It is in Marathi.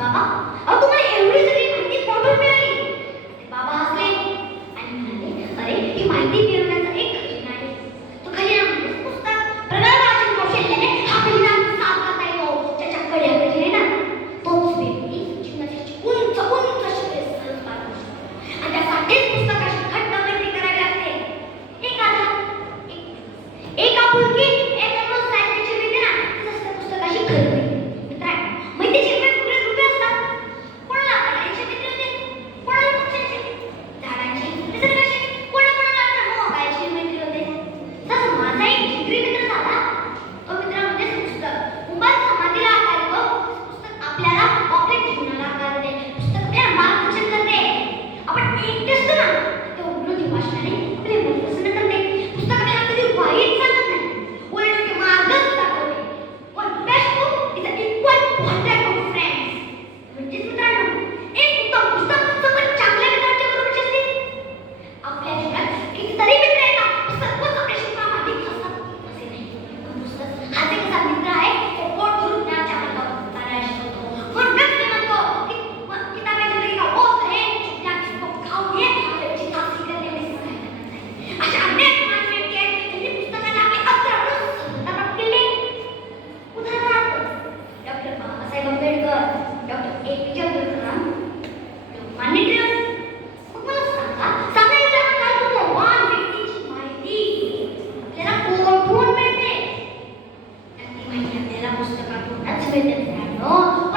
बाबा, अहो तुम्हाला एवढी सगळी माहिती कुठून मिळाली? ते बाबा हसले आणि म्हणाले, अरे ही माहिती मिळवण्याचा एक खजिना आहे. तो खजिना म्हणजे पुस्तक. प्रगत वाचन कौशल्याने हा खजिना साफ करता येतो. ज्याच्याकडे हा खजिना आहे ना, तोच व्यक्ती जीवनाची उंच उंच शिखरे सहज पार करू शकतो. आणि त्यासाठीच पुस्तकाशी घट्ट मैत्री करावी लागते. एक आपुलकी, एक अनुभव साहित्याची मिळते ना, तसंच त्या पुस्तकाशी खरं मैत्री. मित्रांनो, मैत्रीची वेगवेगळे रूपे असतात. कोणाला प्राण्यांची मैत्री होते, कोणाला पक्ष्यांची, झाडांची, निसर्गाशी, कोणाकोणाला तर मोबाईलची मैत्री होते. तसंच माझा एक जिगरी मित्र झाला. तो मित्र म्हणजेच पुस्तक. मोबाईल समाधीला आकार देतो, पुस्तक आपल्याला आपल्या जीवनाला आकार देते. पुस्तक आपल्याला मार्गदर्शन करते. आपण एकटे असतो ना, तेव्हा विनोदी वाचनाने आपले मन प्रसन्न करते. पुस्तक आपल्याला कधी वाईट सांगत नाही, उलट ते मार्गच दाखवते. पण best book is equal to 100 good friends. म्हणजेच मित्रांनो, एक उत्तम पुस्तक सगळ्यात चांगल्या मित्रांच्या बरोबरचे असते. आपल्या जीवनात कितीतरी मित्र येतात, सर्वच आपल्याशी प्रामाणिक असतात असे नाही. पण पुस्तक हाच एक असा मित्र आहे, तो पोट भरून ज्ञानाच्या मार्गावर चालायला शिकवतो. म्हणून व्यक्ती म्हणतो की किताबाच्या जरी का ओझ आहे, त्या खाऊ नये, त्याची तासी करणे विसरू नये. अशा अनेक महान व्यक्ती आहेत, त्यांनी पुस्तकांना आपले अस्त्र म्हणून सत्ता प्राप्त केली. उदाहरणार्थ डॉक्टर बाबासाहेब आंबेडकर, डॉक्टर ए.पी.जे. अब्दुल कलाम, लोकमान्य टिळक. मग मला सांगायचं काय तुमच्या महान व्यक्तीची माहिती आपल्याला कोठून मिळते? आणि ती माहिती आपल्याला पुस्तकातूनच मिळते मित्रांनो.